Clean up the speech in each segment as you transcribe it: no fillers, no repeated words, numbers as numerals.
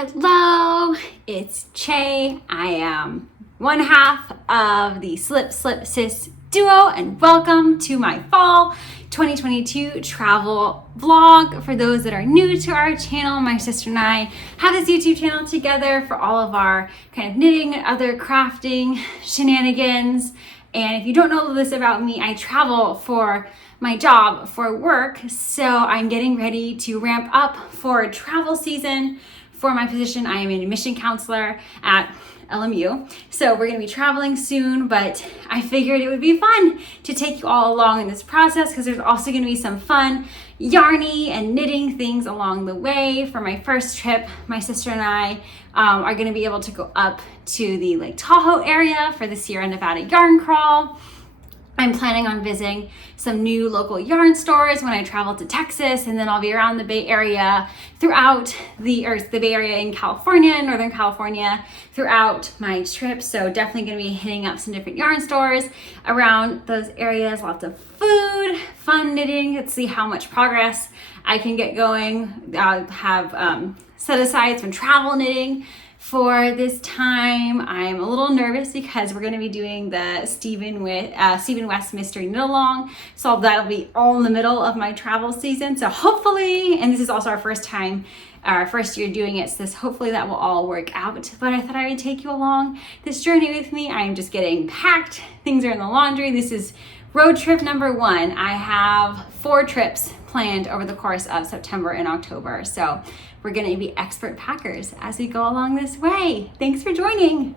Hello, it's Che. I am one half of the Slip Slip Sis duo, and welcome to my fall 2022 travel vlog. For those that are new to our channel, my sister and I have this YouTube channel together for all of our kind of knitting and other crafting shenanigans. And if you don't know this about me, I travel for my job, for work, so I'm getting ready to ramp up for travel season. For my position, I am an admission counselor at LMU. So we're gonna be traveling soon, but I figured it would be fun to take you all along in this process because there's also gonna be some fun yarny and knitting things along the way. For my first trip, my sister and I are gonna be able to go up to the Lake Tahoe area for the Sierra Nevada yarn crawl. I'm planning on visiting some new local yarn stores when I travel to Texas, and then I'll be around the Bay Area throughout the Bay Area in California, Northern California, throughout my trip. So definitely gonna be hitting up some different yarn stores around those areas. Lots of food, fun knitting. Let's see how much progress I can get going. I'll have set aside some travel knitting for this time. I'm a little nervous because we're going to be doing the Stephen West Mystery Knit Along. So that'll be all in the middle of my travel season. So hopefully, and this is also our first year doing it, so hopefully that will all work out. But I thought I would take you along this journey with me. I'm just getting packed. Things are in the laundry. This is road trip number 1. I have 4 trips planned over the course of September and October. So we're going to be expert packers as we go along this way. Thanks for joining.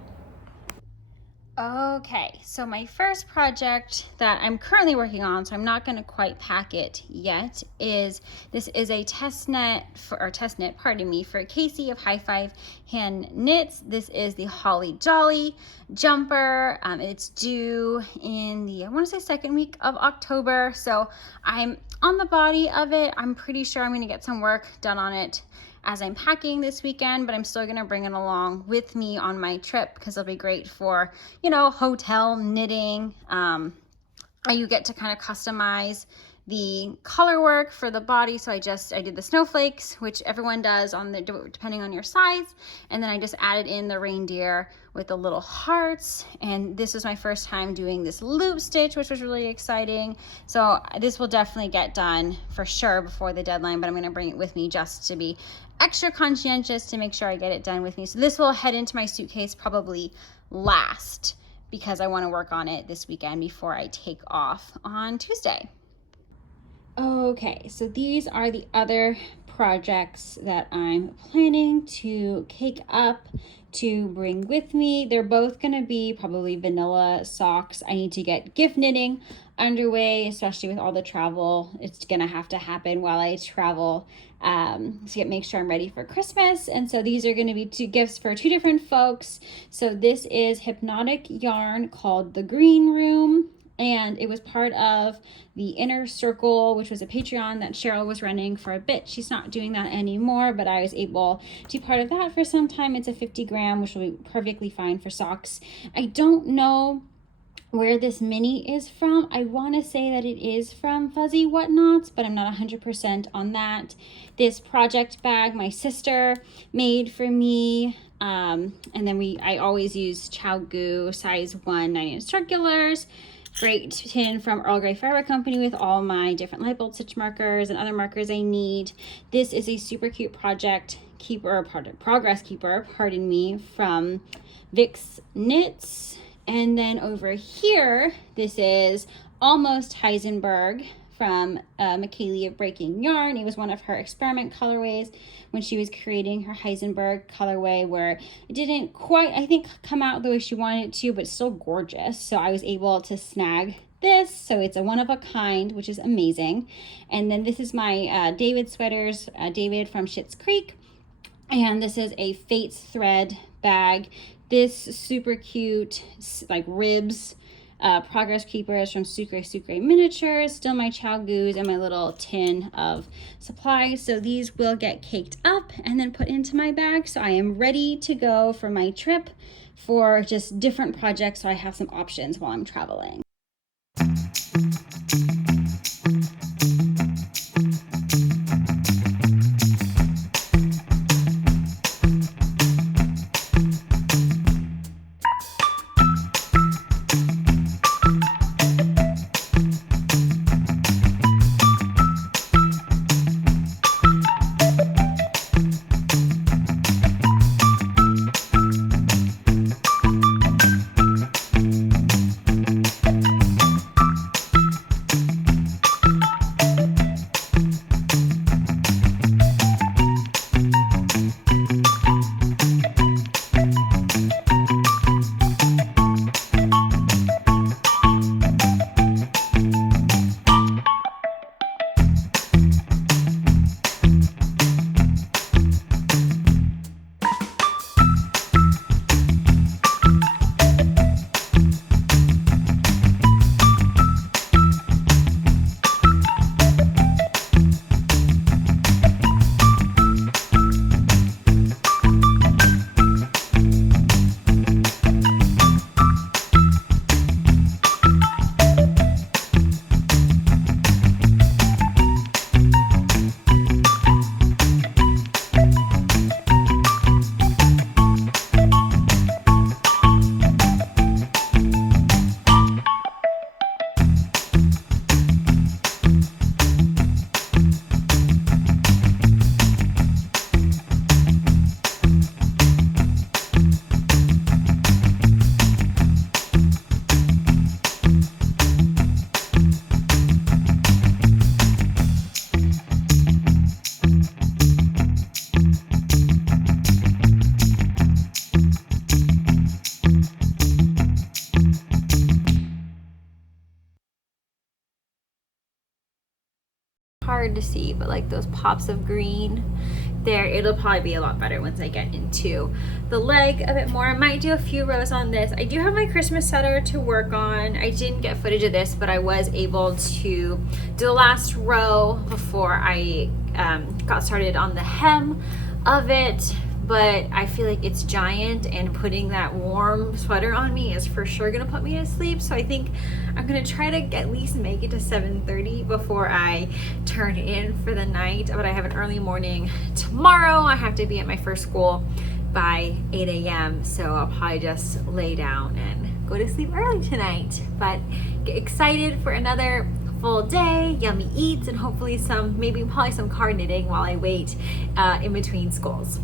Okay, so my first project that I'm currently working on, so I'm not going to quite pack it yet, is a test knit for Casey of High Five Hand Knits. This is the Holly Jolly jumper. It's due in the, I want to say, second week of October. So I'm on the body of it. I'm pretty sure I'm going to get some work done on it as I'm packing this weekend, but I'm still gonna bring it along with me on my trip because it'll be great for, hotel knitting. You get to kind of customize the color work for the body. So I did the snowflakes, which everyone does depending on your size. And then I just added in the reindeer with the little hearts. And this was my first time doing this loop stitch, which was really exciting. So this will definitely get done for sure before the deadline, but I'm gonna bring it with me just to be extra conscientious to make sure I get it done with me. So this will head into my suitcase probably last because I wanna work on it this weekend before I take off on Tuesday. Okay, so these are the other projects that I'm planning to cake up to bring with me. They're both gonna be probably vanilla socks. I need to get gift knitting underway, especially with all the travel. It's gonna have to happen while I travel to make sure I'm ready for Christmas. And so these are gonna be 2 gifts for 2 different folks. So this is Hypnotic yarn called The Green Room. And it was part of the Inner Circle, which was a Patreon that Cheryl was running for a bit. She's not doing that anymore, but I was able to be part of that for some time. It's a 50 gram, which will be perfectly fine for socks. I don't know where this mini is from. I want to say that it is from Fuzzy Whatnots, but I'm not 100% on that. This project bag my sister made for me. And then I always use ChowGoo size 1 9-inch circulars. Great tin from Earl Grey Fabric Company with all my different light bulb stitch markers and other markers I need. This is a super cute progress keeper, from Vic's Knits. And then over here, this is Almost Heisenberg from McKaylee of Breaking Yarn. It was one of her experiment colorways when she was creating her Heisenberg colorway, where it didn't quite, I think, come out the way she wanted it to, but still gorgeous. So I was able to snag this. So it's a one of a kind, which is amazing. And then this is my David sweaters, David from Schitt's Creek. And this is a Fates thread bag. This super cute, like ribs, Progress Keepers from Sucre Miniatures, still my ChowGoos and my little tin of supplies. So these will get caked up and then put into my bag. So I am ready to go for my trip for just different projects, so I have some options while I'm traveling. hard to see, but like those pops of green there. It'll probably be a lot better once I get into the leg a bit more. I might do a few rows on this. I do have my Christmas setter to work on. I didn't get footage of this, but I was able to do the last row before I got started on the hem of it. But I feel like it's giant, and putting that warm sweater on me is for sure gonna put me to sleep. So I think I'm gonna try to at least make it to 7:30 before I turn in for the night. But I have an early morning tomorrow. I have to be at my first school by 8 a.m. So I'll probably just lay down and go to sleep early tonight. But get excited for another full day, yummy eats, and hopefully probably some car knitting while I wait in between schools.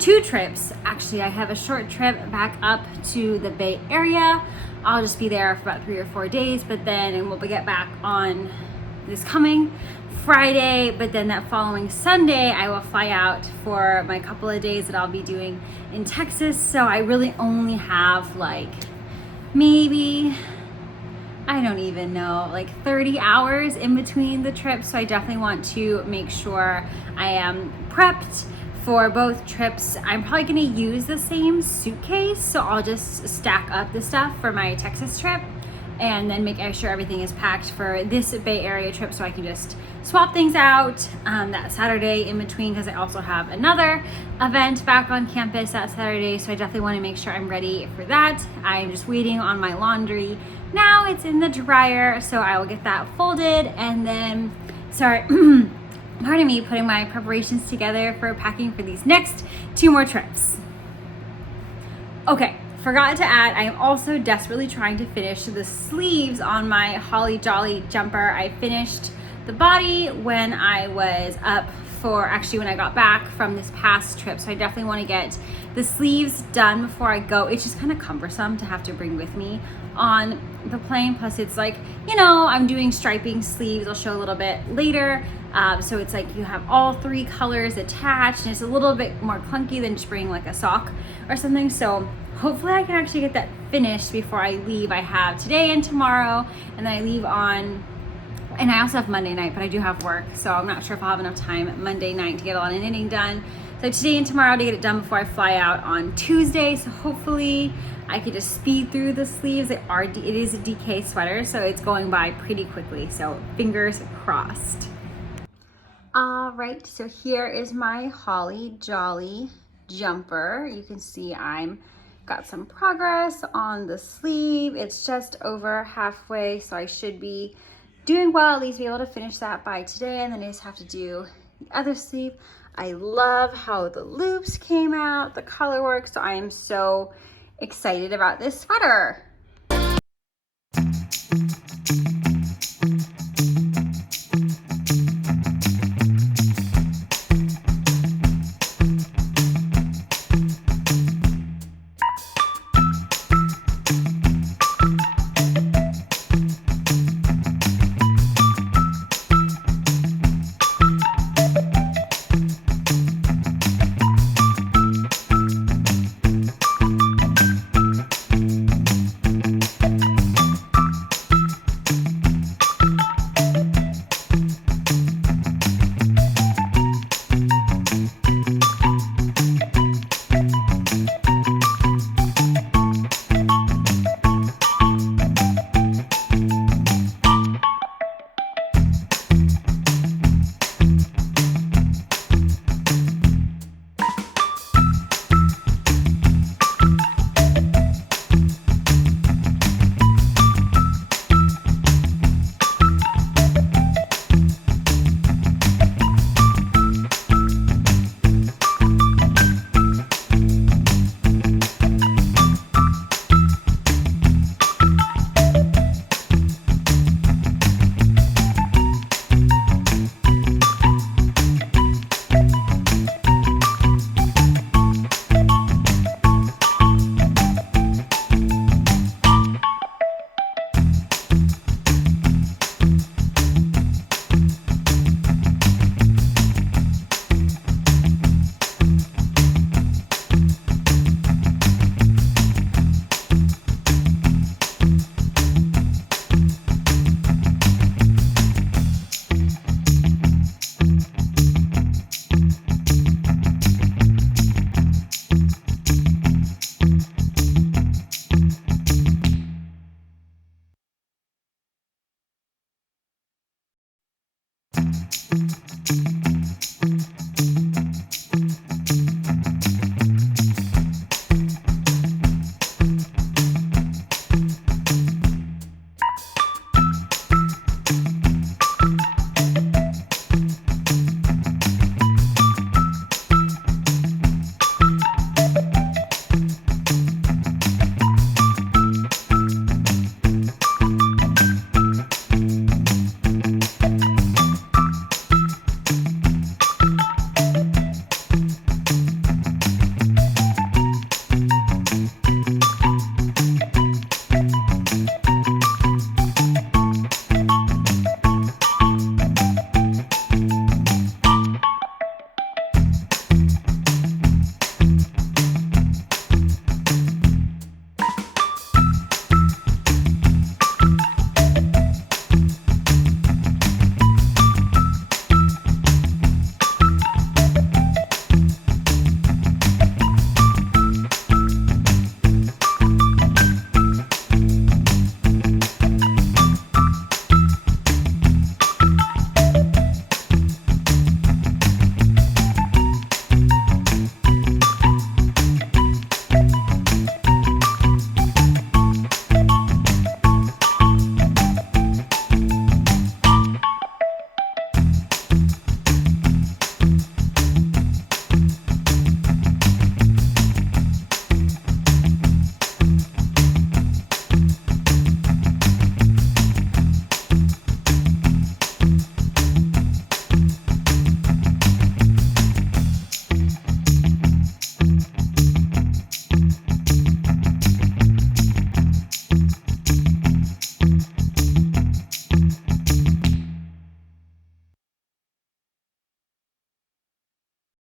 Two trips. Actually, I have a short trip back up to the Bay Area. I'll just be there for about 3 or 4 days, but then we'll get back on this coming Friday. But then that following Sunday, I will fly out for my couple of days that I'll be doing in Texas. So I really only have like maybe, I don't even know, like 30 hours in between the trips. So I definitely want to make sure I am prepped for both trips. I'm probably gonna use the same suitcase, so I'll just stack up the stuff for my Texas trip and then make sure everything is packed for this Bay Area trip, so I can just swap things out that Saturday in between, because I also have another event back on campus that Saturday. So I definitely want to make sure I'm ready for that. I'm just waiting on my laundry. Now it's in the dryer, so I will get that folded, and then pardon me, putting my preparations together for packing for these next 2 more trips. Okay, forgot to add, I am also desperately trying to finish the sleeves on my Holly Jolly jumper. I finished the body when I was up for actually when I got back from this past trip. So I definitely want to get the sleeves done before I go. It's just kind of cumbersome to have to bring with me on the plane. Plus it's like, you know, I'm doing striping sleeves. I'll show a little bit later. So it's like you have all 3 colors attached, and it's a little bit more clunky than just bringing like a sock or something. So hopefully I can actually get that finished before I leave. I have today and tomorrow, and then I leave on, and I also have Monday night, but I do have work, so I'm not sure if I'll have enough time Monday night to get a lot of knitting done. So today and tomorrow to get it done before I fly out on Tuesday. So hopefully I could just speed through the sleeves. It is a DK sweater, so it's going by pretty quickly. So fingers crossed. All right, so here is my Holly Jolly jumper. You can see I'm got some progress on the sleeve. It's just over halfway, so I should be doing well, at least be able to finish that by today, and then I just have to do the other sleeve. I love how the loops came out, the color work, so I am so excited about this sweater.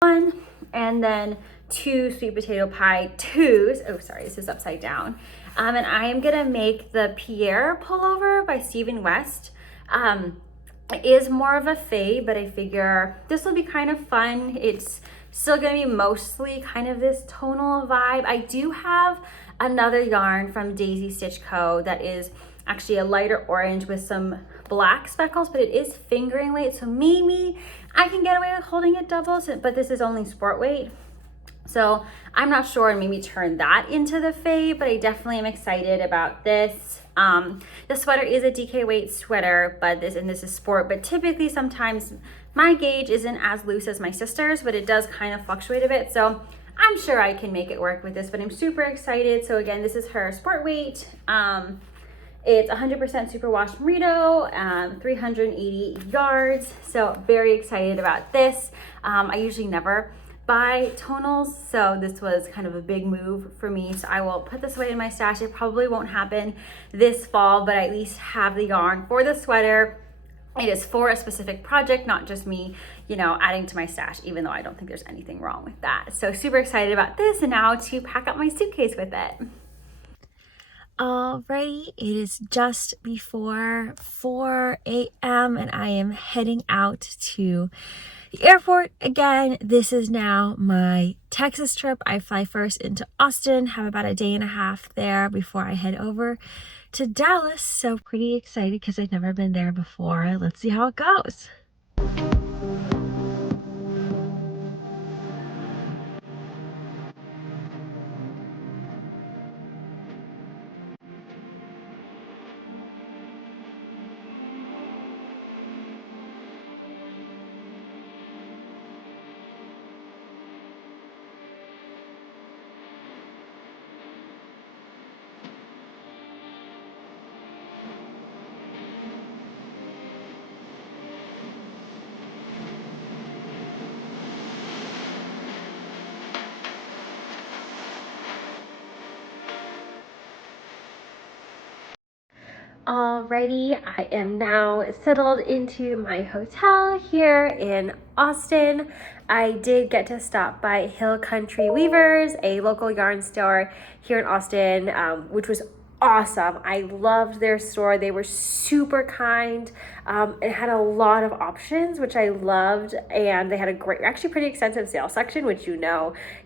one, and then 2 sweet potato pie twos. Oh, sorry, this is upside down. And I am gonna make the Pierre pullover by Stephen West. It is more of a fade, but I figure this will be kind of fun. It's still gonna be mostly kind of this tonal vibe. I do have another yarn from Daisy Stitch Co. that is actually a lighter orange with some black speckles, but it is fingering weight, so maybe I can get away with holding it double, but this is only sport weight. So I'm not sure, and maybe turn that into the fade, but I definitely am excited about this. The sweater is a DK weight sweater, but this is sport, but typically sometimes my gauge isn't as loose as my sister's, but it does kind of fluctuate a bit. So I'm sure I can make it work with this, but I'm super excited. So again, this is her sport weight. It's 100% superwash merino, 380 yards. So very excited about this. I usually never buy tonals, so this was kind of a big move for me. So I will put this away in my stash. It probably won't happen this fall, but I at least have the yarn for the sweater. It is for a specific project, not just me, adding to my stash, even though I don't think there's anything wrong with that. So super excited about this, and now to pack up my suitcase with it. Alrighty, it is just before 4 a.m. and I am heading out to the airport again. This is now my Texas trip. I fly first into Austin, have about a day and a half there before I head over to Dallas. So pretty excited because I've never been there before. Let's see how it goes. Alrighty, I am now settled into my hotel here in Austin. I did get to stop by Hill Country Weavers, a local yarn store here in Austin, which was awesome. I loved their store. They were super kind. It had a lot of options, which I loved, and they had a great, actually pretty extensive sale section, which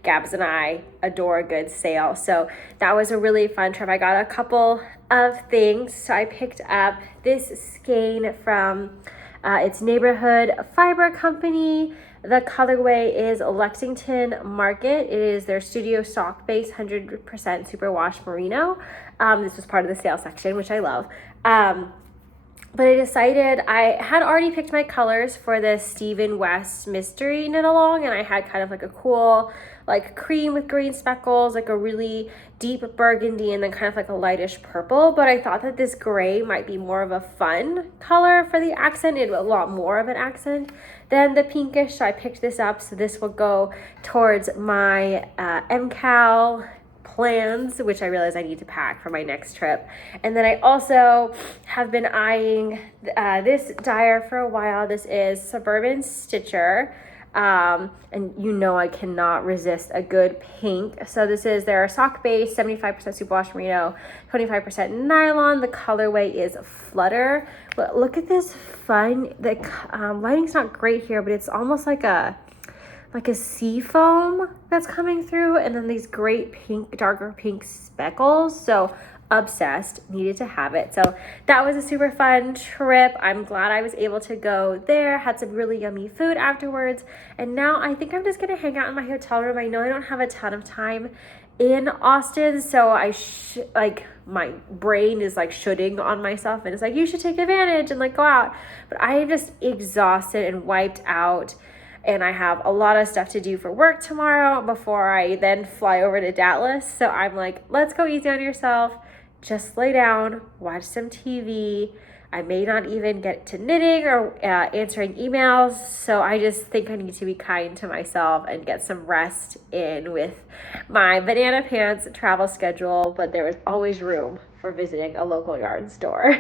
Gabs and I adore a good sale. So that was a really fun trip. I got a couple of things. So I picked up this skein from its Neighborhood Fiber Company. The colorway is Lexington Market. It is their studio sock base 100% superwash merino. This was part of the sale section, which I love. But I decided, I had already picked my colors for the Stephen West Mystery Knit Along, and I had kind of like a cool, like cream with green speckles, like a really deep burgundy, and then kind of like a lightish purple. But I thought that this gray might be more of a fun color for the accent. It had a lot more of an accent than the pinkish, so I picked this up. So this will go towards my MCAL plans, which I realize I need to pack for my next trip. And then I also have been eyeing this dyer for a while. This is Suburban Stitcher. And I cannot resist a good pink. So this is their sock base, 75% superwash merino, 25% nylon. The colorway is Flutter. But look at this fun, the lighting's not great here, but it's almost like a sea foam that's coming through, and then these great pink, darker pink speckles. So obsessed, needed to have it. So that was a super fun trip. I'm glad I was able to go there, had some really yummy food afterwards, and now I think I'm just gonna hang out in my hotel room. I know I don't have a ton of time in Austin, so my brain is like shooting on myself, and it's like, you should take advantage and like go out. But I am just exhausted and wiped out, and I have a lot of stuff to do for work tomorrow before I then fly over to Dallas. So I'm like, let's go easy on yourself. Just lay down, watch some TV. I may not even get to knitting or answering emails. So I just think I need to be kind to myself and get some rest in with my banana pants travel schedule. But there was always room for visiting a local yarn store.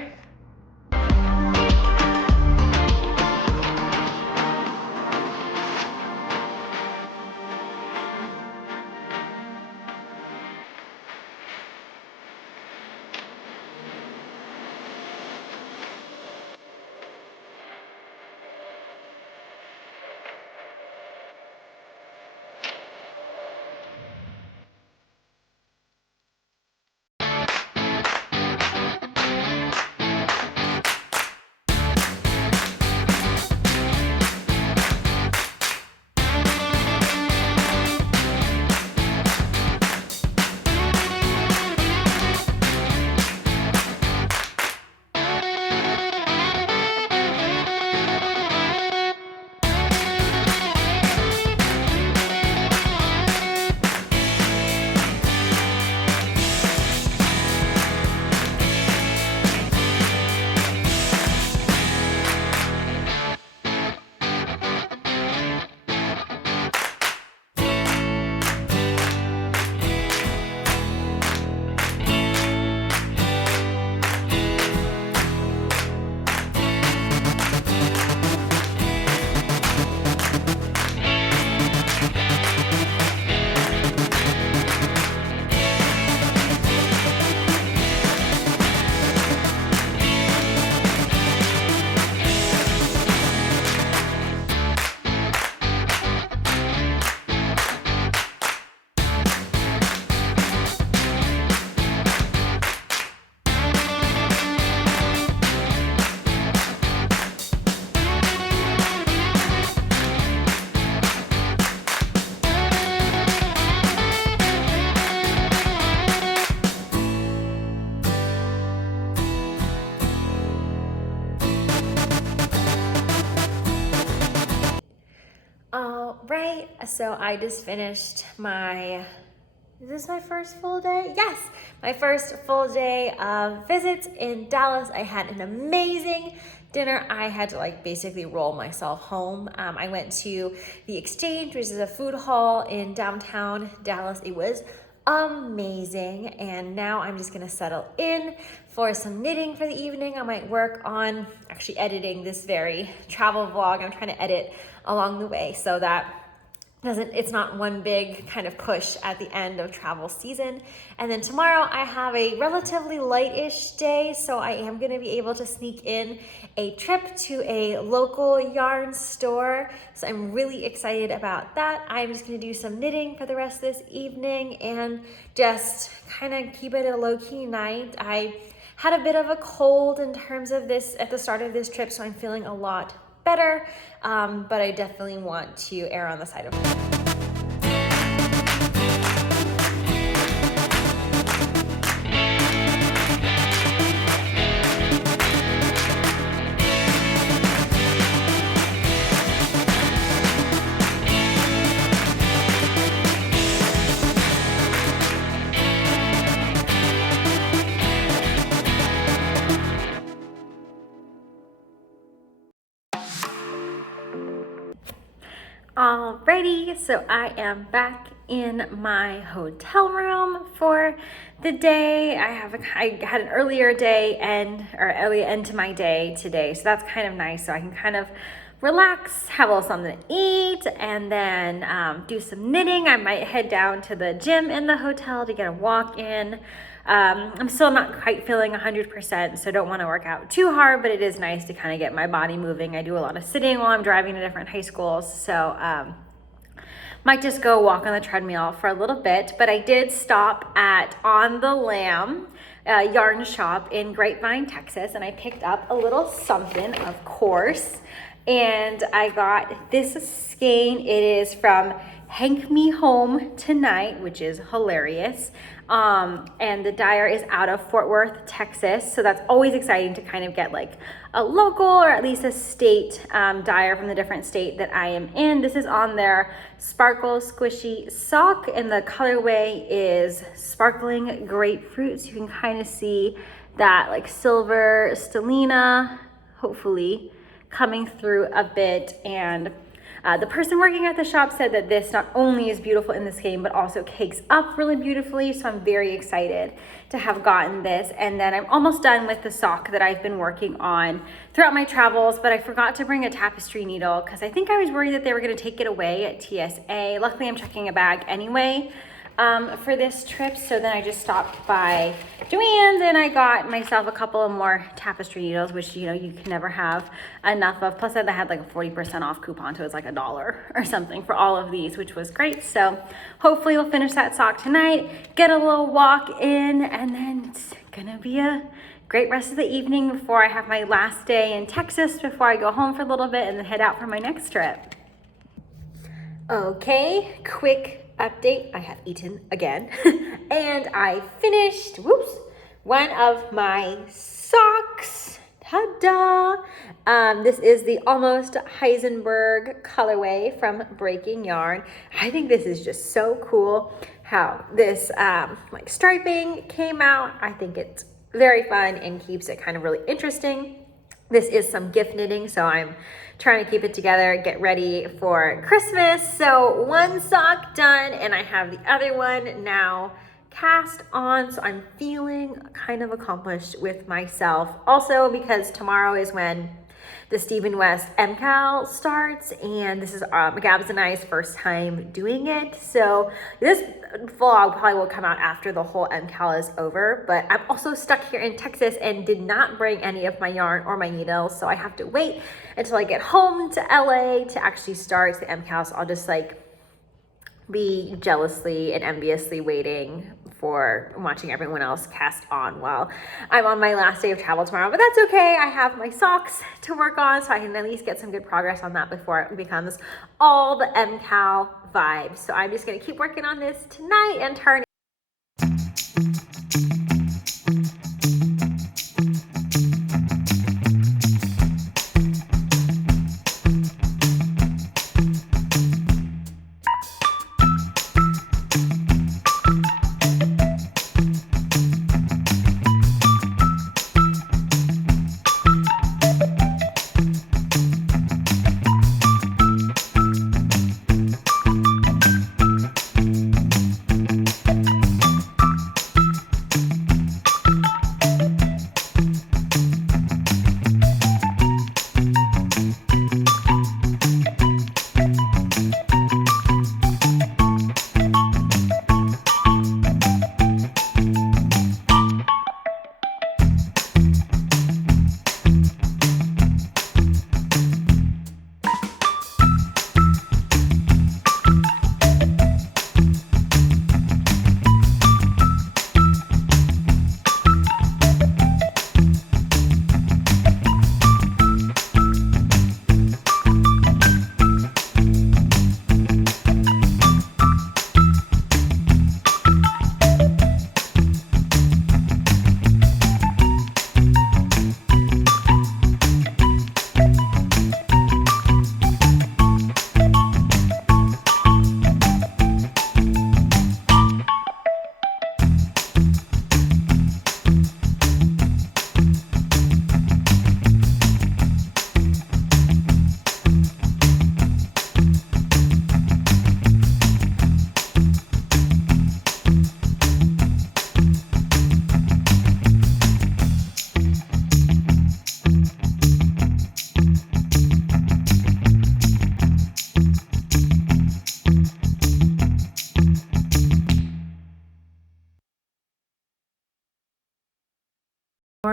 All right, so I just finished is this my first full day? Yes, my first full day of visits in Dallas. I had an amazing dinner. I had to basically roll myself home. I went to the Exchange, which is a food hall in downtown Dallas. It was amazing, and now I'm just gonna settle in for some knitting for the evening. I might work on actually editing this very travel vlog. I'm trying to edit along the way so that it's not one big kind of push at the end of travel season. And then tomorrow I have a relatively light-ish day, so I am gonna be able to sneak in a trip to a local yarn store. So I'm really excited about that. I'm just gonna do some knitting for the rest of this evening and just kind of keep it a low-key night. I had a bit of a cold in terms of this at the start of this trip, so I'm feeling a lot better, but I definitely want to err on the side of Alrighty, so I am back in my hotel room for the day. I had an earlier early end to my day today, so that's kind of nice. So I can kind of relax, have a little something to eat, and then do some knitting. I might head down to the gym in the hotel to get a walk in. I'm still not quite feeling 100%, so don't want to work out too hard, but it is nice to kind of get my body moving. I do a lot of sitting while I'm driving to different high schools, so might just go walk on the treadmill for a little bit. But I did stop at On the Lamb yarn shop in Grapevine, Texas, and I picked up a little something, of course, and I got this skein. It is from Hank Me Home Tonight, which is hilarious. And the dyer is out of Fort Worth, Texas. So that's always exciting to kind of get a local or at least a state dyer from the different state that I am in. This is on their Sparkle Squishy sock, and the colorway is Sparkling Grapefruit. So you can kind of see that silver stellina, hopefully, coming through a bit. And the person working at the shop said that this not only is beautiful in the skein, but also cakes up really beautifully. So I'm very excited to have gotten this. And then I'm almost done with the sock that I've been working on throughout my travels, but I forgot to bring a tapestry needle because I think I was worried that they were gonna take it away at TSA. Luckily, I'm checking a bag anyway for this trip. So then I just stopped by Joann's and I got myself a couple of more tapestry needles, which you can never have enough of. Plus I had a 40% off coupon, so it's $1 or something for all of these, which was great. So hopefully we'll finish that sock tonight, get a little walk in, and then it's gonna be a great rest of the evening before I have my last day in Texas, before I go home for a little bit and then head out for my next trip. Okay, quick update. I have eaten again and I finished one of my socks. Ta-da! This is the Almost Heisenberg colorway from Breaking Yarn. I think this is just so cool how this striping came out. I think it's very fun and keeps it kind of really interesting. This is some gift knitting, so I'm trying to keep it together, get ready for Christmas. So one sock done, and I have the other one now cast on, so I'm feeling kind of accomplished with myself. Also, because tomorrow is when the Stephen West MCAL starts, and this is Gabs and I's first time doing it. So this vlog probably will come out after the whole MCAL is over, but I'm also stuck here in Texas and did not bring any of my yarn or my needles, so I have to wait until I get home to LA to actually start the MCAL. So I'll just be jealously and enviously waiting for watching everyone else cast on while I'm on my last day of travel tomorrow. But that's okay. I have my socks to work on, so I can at least get some good progress on that before it becomes all the MCAL vibes. So I'm just going to keep working on this tonight and turn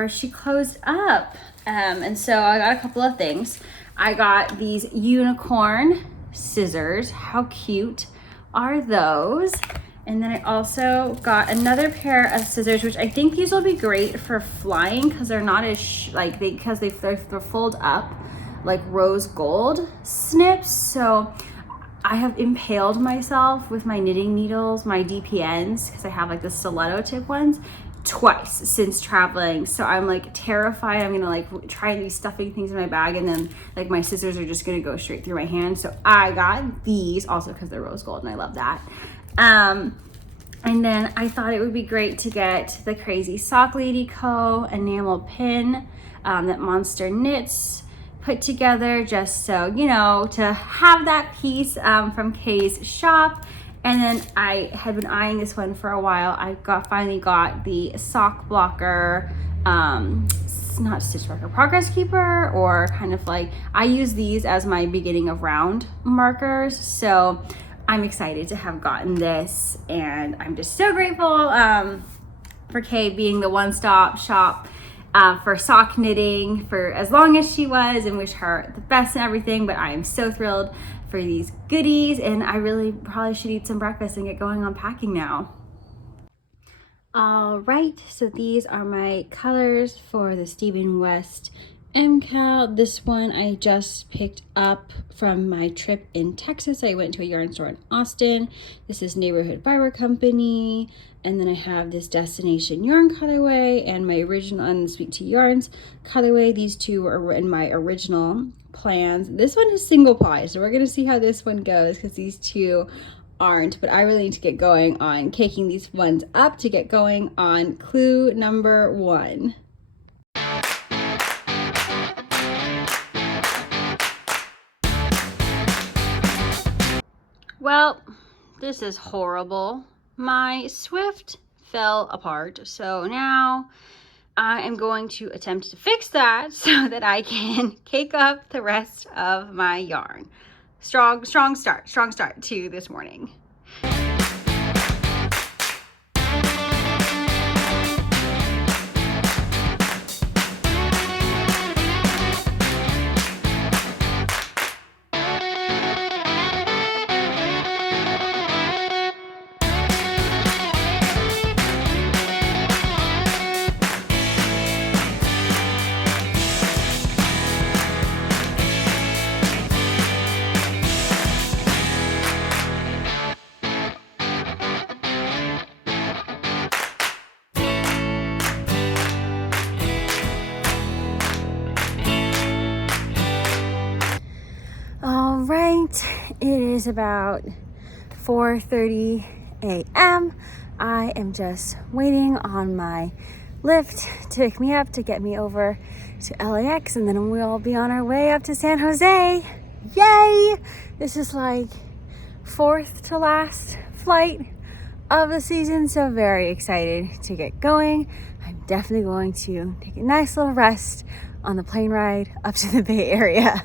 before she closed up. And so I got a couple of things. I got these unicorn scissors. How cute are those? And then I also got another pair of scissors, which I think these will be great for flying because they're not as they're fold up like rose gold snips. So I have impaled myself with my knitting needles, my DPNs, because I have like the stiletto tip ones, twice since traveling. So I'm like terrified I'm gonna like try these stuffing things in my bag and then like my scissors are just gonna go straight through my hand. So I got these also because they're rose gold and I love that. And then I thought it would be great to get the Crazy Sock Lady Co. enamel pin that Monster Knits put together, just so, you know, to have that piece from Kay's shop. And then I had been eyeing this one for a while. I finally got the sock blocker, not stitch marker, progress keeper, or kind of like, I use these as my beginning of round markers. So I'm excited to have gotten this, and I'm just so grateful for Kay being the one-stop shop for sock knitting for as long as she was, and wish her the best and everything. But I am so thrilled for these goodies, and I really probably should eat some breakfast and get going on packing now. All right, so these are my colors for the Stephen West MCal. This one I just picked up from my trip in Texas. I went to a yarn store in Austin. This is Neighborhood Fiber Company. And then I have this Destination Yarn colorway and my original and Sweet Tea Yarns colorway. These two are in my original plans. This one is single ply, so we're gonna see how this one goes because these two aren't, but I really need to get going on caking these ones up to get going on clue number 1. Well, this is horrible. My Swift fell apart, so now I am going to attempt to fix that so that I can cake up the rest of my yarn. Strong start to this morning. All right, it is about 4:30 a.m. I am just waiting on my Lyft to pick me up to get me over to LAX, and then we'll be on our way up to San Jose. Yay! This is like 4th to last flight of the season, so very excited to get going. I'm definitely going to take a nice little rest on the plane ride up to the Bay Area.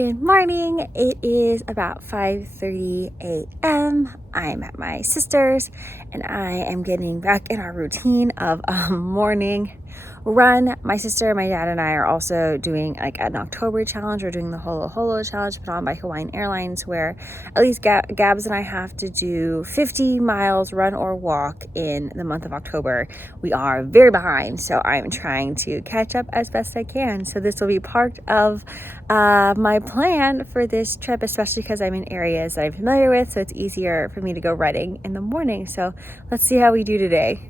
Good morning. It is about 5:30 a.m. I'm at my sister's and I am getting back in our routine of a morning run. My sister, my dad, and I are also doing like an October challenge. We're doing the Holo Holo challenge put on by Hawaiian Airlines, where at least Gabs and I have to do 50 miles run or walk in the month of October. We are very behind, so I'm trying to catch up as best I can. So this will be part of my plan for this trip, especially because I'm in areas that I'm familiar with, so it's easier for me to go running in the morning. So let's see how we do today.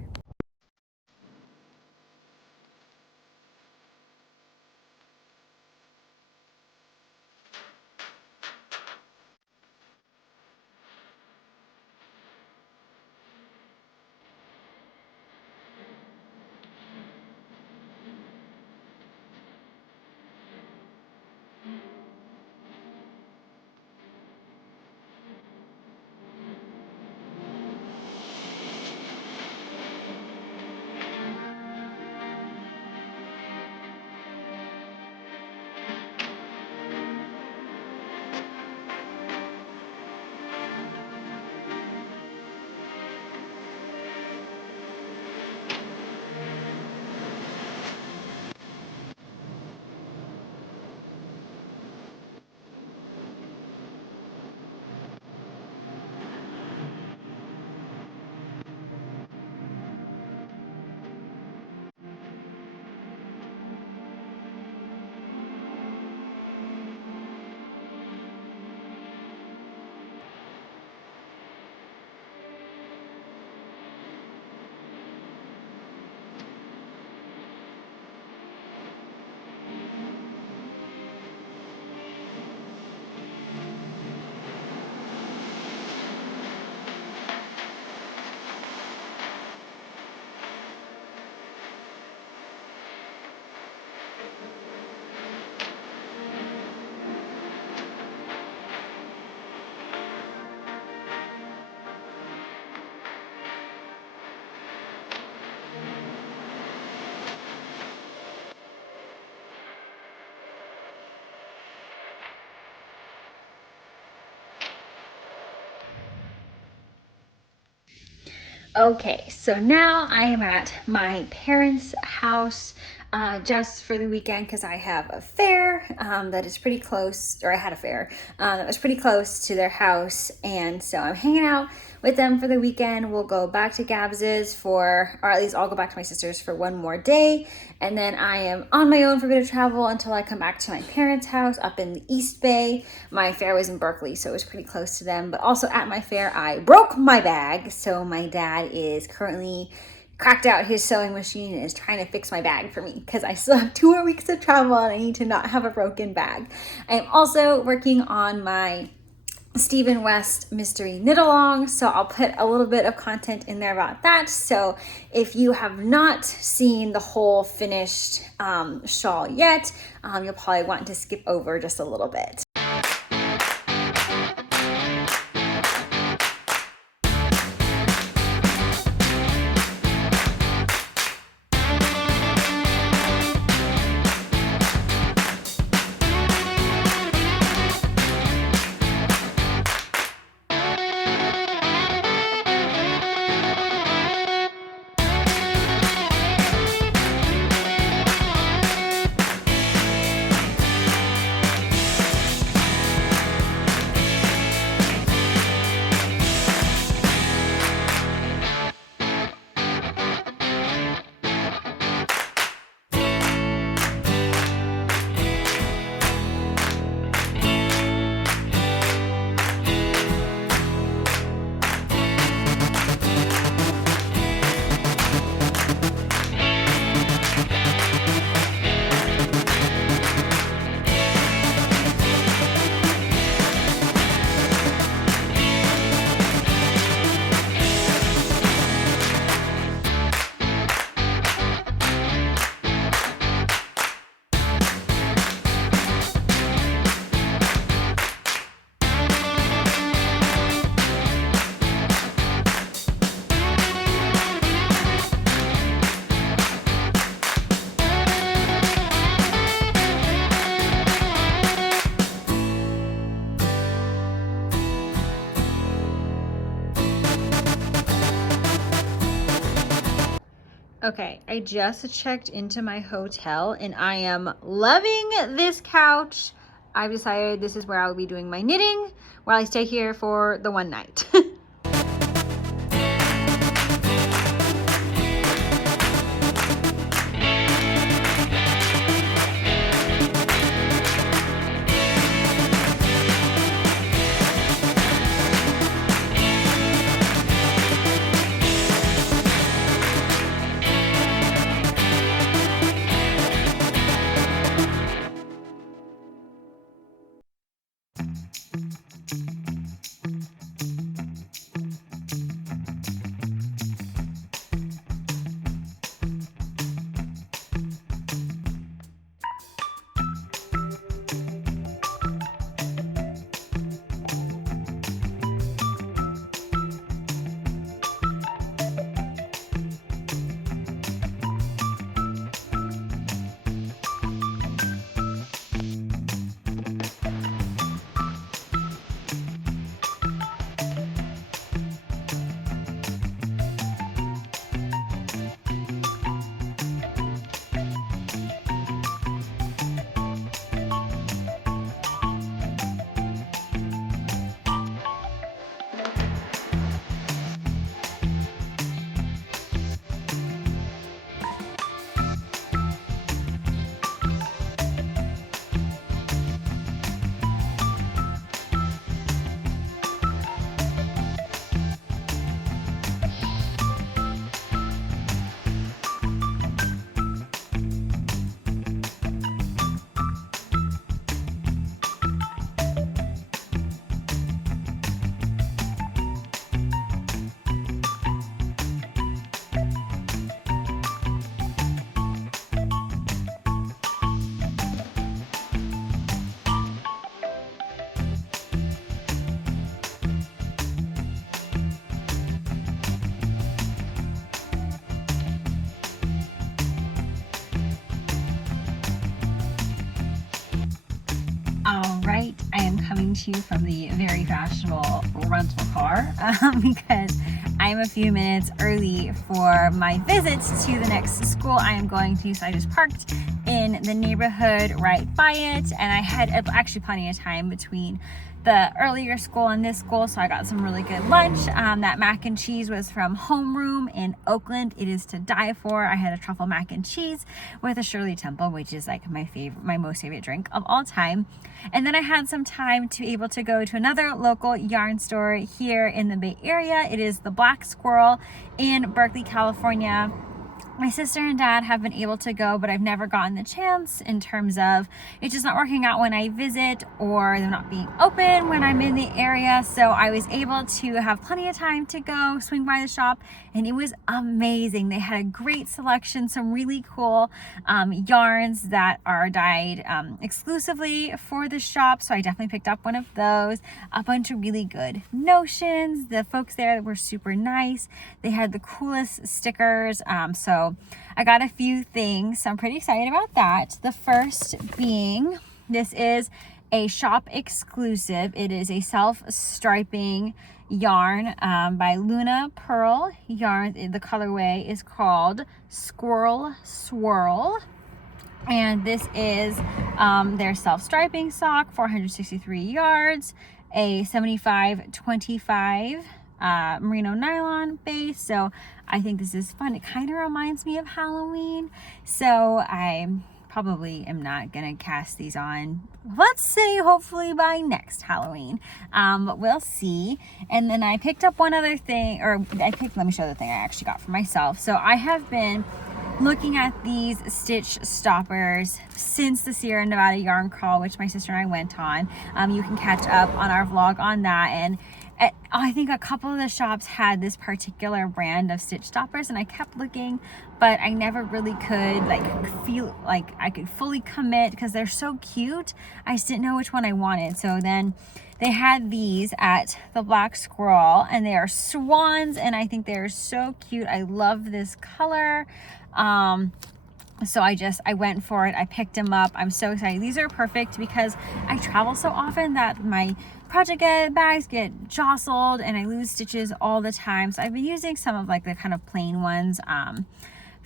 Okay, so now I am at my parents' house just for the weekend because I have a fair that is pretty close, or I had a fair that was pretty close to their house, and so I'm hanging out with them for the weekend. We'll go back to Gabs's or at least I'll go back to my sister's for one more day, and then I am on my own for a bit of travel until I come back to my parents' house up in the East Bay. My fair was in Berkeley, so it was pretty close to them, but also at my fair, I broke my bag, so my dad is currently cracked out his sewing machine and is trying to fix my bag for me because I still have 2 more weeks of travel and I need to not have a broken bag. I am also working on my Stephen West mystery knit along, so I'll put a little bit of content in there about that. So if you have not seen the whole finished shawl yet, you'll probably want to skip over just a little bit. Okay, I just checked into my hotel and I am loving this couch. I've decided this is where I'll be doing my knitting while I stay here for the one night. All right, I am coming to you from the very fashionable rental car because I'm a few minutes early for my visit to the next school I am going to. So I just parked in the neighborhood right by it, and I had actually plenty of time between the earlier school and this school, so I got some really good lunch. That mac and cheese was from Homeroom in Oakland. It is to die for. I had a truffle mac and cheese with a Shirley Temple, which is like my most favorite drink of all time. And then I had some time to be able to go to another local yarn store here in the Bay Area. It is the Black Squirrel in Berkeley, California. My sister and dad have been able to go, but I've never gotten the chance in terms of it's just not working out when I visit, or they're not being open when I'm in the area. So I was able to have plenty of time to go swing by the shop, and it was amazing. They had a great selection, some really cool yarns that are dyed exclusively for the shop. So I definitely picked up one of those. A bunch of really good notions. The folks there were super nice. They had the coolest stickers. So I got a few things, so I'm pretty excited about that. The first being, this is a shop exclusive. It is a self-striping yarn by Luna Pearl Yarns. The colorway is called Squirrel Swirl. And this is their self-striping sock, 463 yards, a 75-25 merino nylon base. So I think this is fun. It kind of reminds me of Halloween. So I probably am not gonna cast these on, let's say hopefully by next Halloween, but we'll see. And then I picked up one other thing, let me show the thing I actually got for myself. So I have been looking at these stitch stoppers since the Sierra Nevada yarn crawl, which my sister and I went on. You can catch up on our vlog on that. And I think a couple of the shops had this particular brand of stitch stoppers, and I kept looking, but I never really could feel like I could fully commit because they're so cute. I just didn't know which one I wanted. So then they had these at the Black Squirrel, and they are swans, and I think they're so cute. I love this color. So I went for it. I picked them up. I'm so excited. These are perfect because I travel so often that my project bags get jostled and I lose stitches all the time. So I've been using some of the kind of plain ones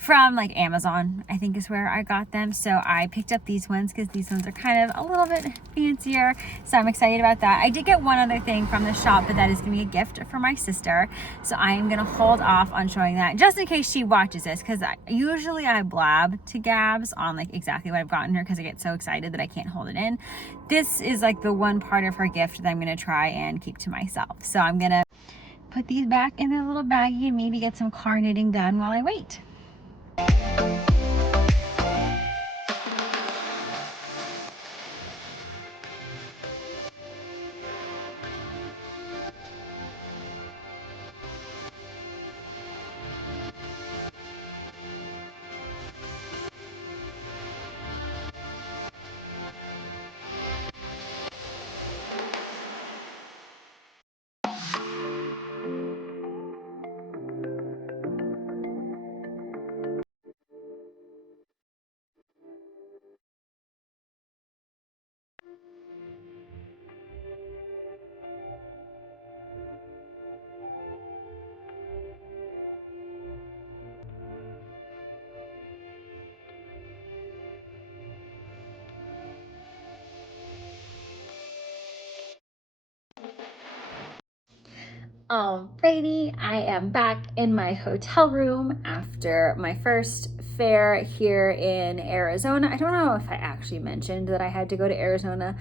from like Amazon, I think is where I got them. So I picked up these ones because these ones are kind of a little bit fancier. So I'm excited about that. I did get one other thing from the shop, but that is gonna be a gift for my sister. So I am gonna hold off on showing that just in case she watches this, because usually I blab to Gabs on like exactly what I've gotten her because I get so excited that I can't hold it in. This is like the one part of her gift that I'm gonna try and keep to myself. So I'm gonna put these back in a little baggie and maybe get some car knitting done while I wait. Alrighty, I am back in my hotel room after my first fair here in Arizona. I don't know if I actually mentioned that I had to go to Arizona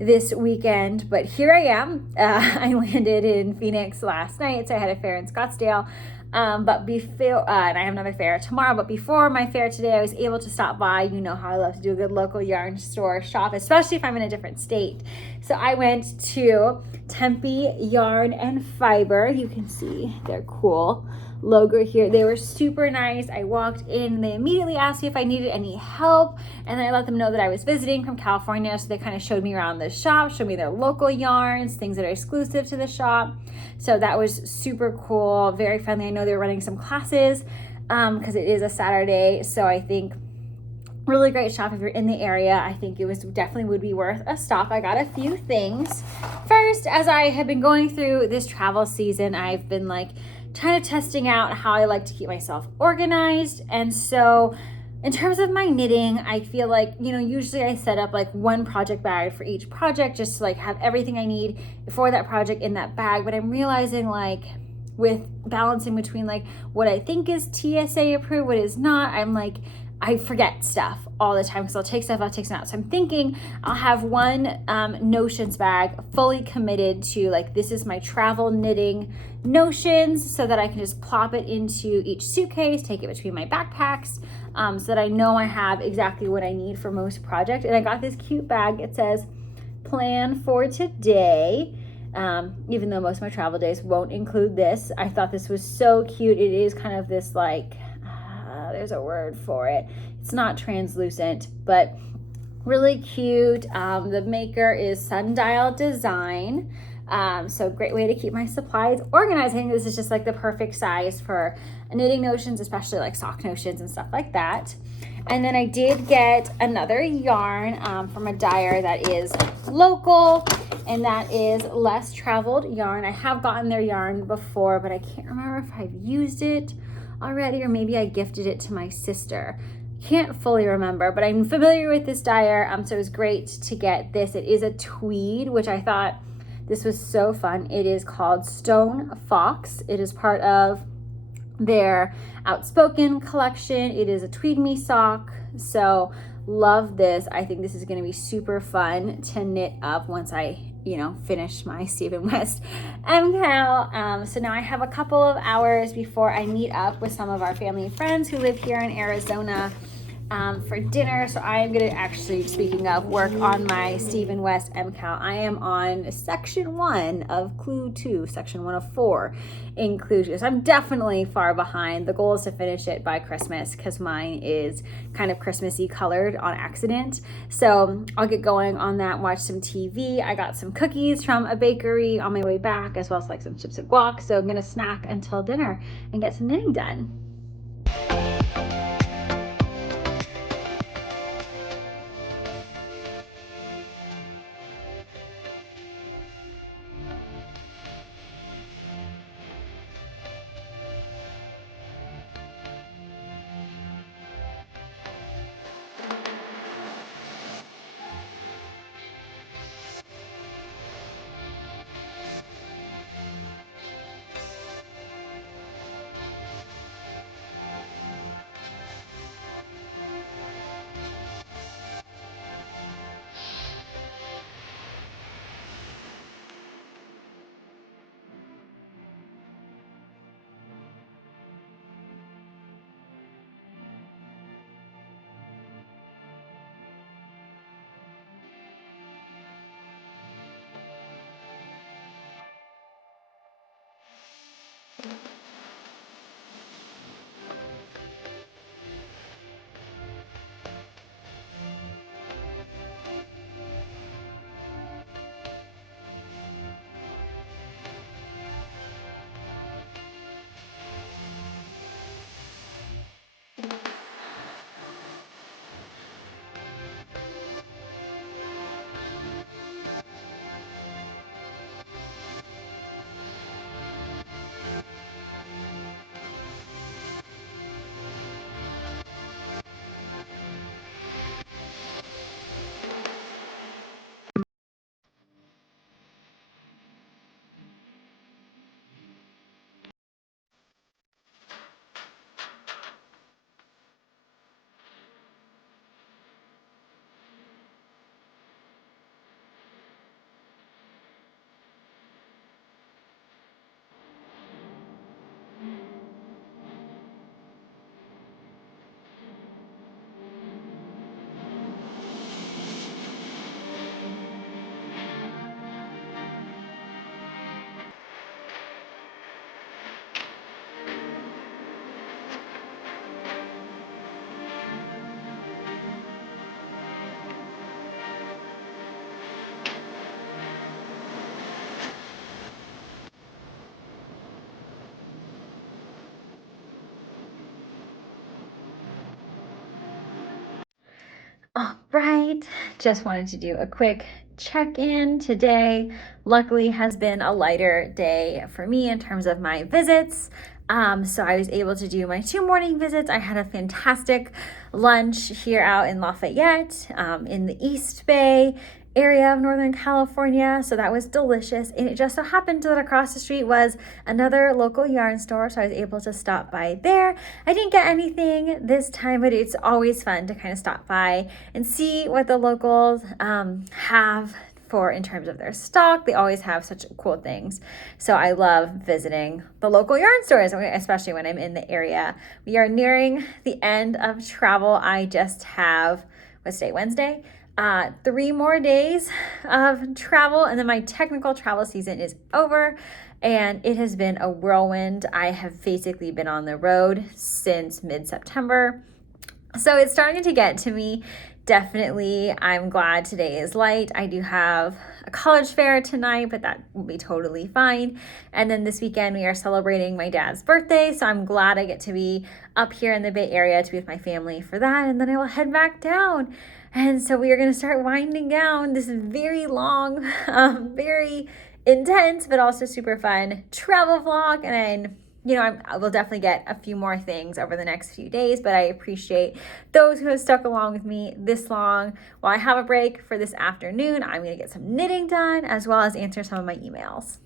this weekend, but here I am. I landed in Phoenix last night, so I had a fair in Scottsdale. But before, and I have another fair tomorrow, but before my fair today, I was able to stop by. You know how I love to do a good local yarn store shop, especially if I'm in a different state. So I went to Tempe Yarn and Fiber. You can see their cool logo here. They were super nice. I walked in, they immediately asked me if I needed any help, and then I let them know that I was visiting from California, so they kind of showed me around the shop, showed me their local yarns, things that are exclusive to the shop. So that was super cool, very friendly. I know they were running some classes because it is a Saturday, so I think really great shop if you're in the area. I think it was definitely would be worth a stop. I got a few things. First, as I have been going through this travel season, I've been like kind of testing out how I like to keep myself organized. And so in terms of my knitting, I feel like, you know, usually I set up like one project bag for each project just to like have everything I need for that project in that bag. But I'm realizing like with balancing between like what I think is TSA approved, what is not, I'm like, I forget stuff all the time because I'll take stuff out. So I'm thinking I'll have one notions bag fully committed to like, this is my travel knitting notions, so that I can just plop it into each suitcase, take it between my backpacks, so that I know I have exactly what I need for most projects. And I got this cute bag. It says plan for today. Even though most of my travel days won't include this, I thought this was so cute. It is kind of this like, there's a word for it. It's not translucent, but really cute. The maker is Sundial Design. So great way to keep my supplies organized. I think this is just like the perfect size for knitting notions, especially like sock notions and stuff like that. And then I did get another yarn from a dyer that is local, and that is Less Traveled Yarn. I have gotten their yarn before, but I can't remember if I've used it already, or maybe I gifted it to my sister. Can't fully remember, but I'm familiar with this dyer, so it was great to get this. It is a tweed, which I thought this was so fun. It is called Stone Fox. It is part of their Outspoken collection. It is a tweed me sock, so love this. I think this is going to be super fun to knit up once I finish my Stephen West MCAL. So now I have a couple of hours before I meet up with some of our family and friends who live here in Arizona for dinner. So I am going to actually, speaking of, work on my Stephen West MCAL. I am on section 1 of Clue 2, section 1 of 4 in Clue 2. So I'm definitely far behind. The goal is to finish it by Christmas because mine is kind of Christmassy colored on accident. So I'll get going on that, watch some TV. I got some cookies from a bakery on my way back, as well as like some chips and guac. So I'm going to snack until dinner and get some knitting done. right, just wanted to do a quick check-in today. Luckily has been a lighter day for me in terms of my visits. So I was able to do my 2 morning visits. I had a fantastic lunch here out in Lafayette, in the East Bay area of Northern California. So that was delicious. And it just so happened that across the street was another local yarn store. So I was able to stop by there. I didn't get anything this time, but it's always fun to kind of stop by and see what the locals have for in terms of their stock. They always have such cool things. So I love visiting the local yarn stores, especially when I'm in the area. We are nearing the end of travel. I just have, what's today, Wednesday? 3 more days of travel, and then my technical travel season is over, and it has been a whirlwind. I have basically been on the road since mid-September, so it's starting to get to me. Definitely, I'm glad today is light. I do have a college fair tonight, but that will be totally fine. And then this weekend, we are celebrating my dad's birthday, so I'm glad I get to be up here in the Bay Area to be with my family for that, and then I will head back down. And so we are going to start winding down this very long, very intense, but also super fun travel vlog. And I will definitely get a few more things over the next few days, but I appreciate those who have stuck along with me this long. While I have a break for this afternoon, I'm going to get some knitting done as well as answer some of my emails.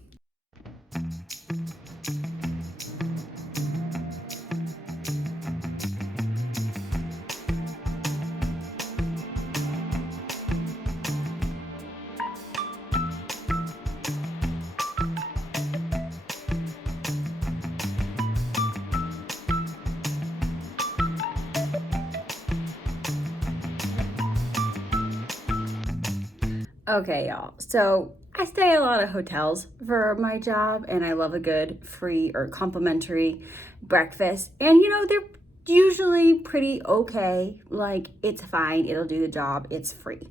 Okay, y'all. So I stay at a lot of hotels for my job, and I love a good free or complimentary breakfast. And they're usually pretty okay. Like, it's fine, it'll do the job, it's free.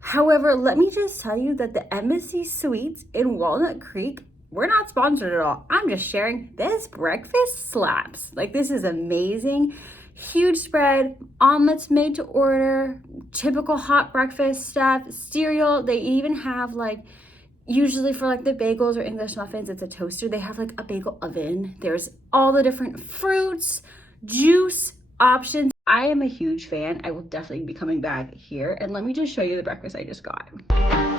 However, let me just tell you that the Embassy Suites in Walnut Creek, we're not sponsored at all. I'm just sharing, this breakfast slaps. Like, this is amazing. Huge spread, omelets made to order, typical hot breakfast stuff, cereal. They even have usually for the bagels or English muffins, it's a toaster. They have a bagel oven. There's all the different fruits, juice options. I am a huge fan. I will definitely be coming back here. And let me just show you the breakfast I just got.